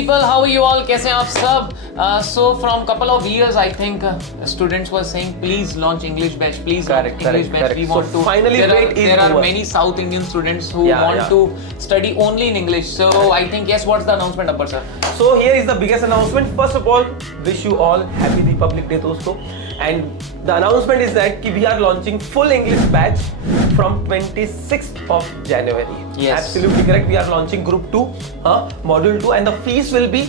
people, how are you all? कैसे हैं आप सब? So from couple of years, I think students were saying, please launch English batch, please launch English batch. We want to. Finally, there are many South Indian students who want to study only in English. So I think yes, what's the announcement, Appar sir? So here is the biggest announcement. First of all, wish you all happy Republic Day, दोस्तों. And the announcement is that we are launching full English batch from 26th of January. Yes. Absolutely correct. We are launching Group 2, Module 2, and the fees will be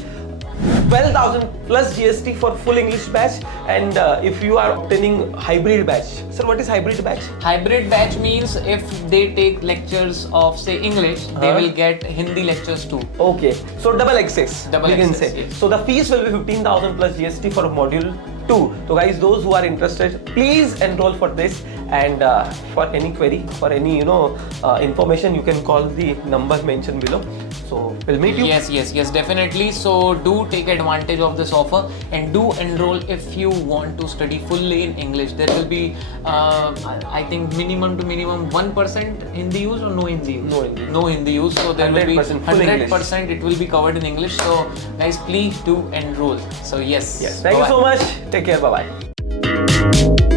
12,000 plus GST for full English batch. And if you are obtaining hybrid batch, sir, what is hybrid batch? Hybrid batch means if they take lectures of say English, they will get Hindi lectures too. Okay, so double access. Double we can access, say. yes. So the fees will be 15,000 plus GST for module 2. So guys, those who are interested, please enroll for this. And for any query, for any information, you can call the number mentioned below. So we'll meet you. Yes, definitely. So do take advantage of this offer and do enroll if you want to study fully in English. There will be, I think, minimum 1% Hindi use or no Hindi use? No Hindi. No Hindi use. So there will be 100% it will be covered in English. So guys, please do enroll. So yes. Thank you so much. Take care. Bye bye.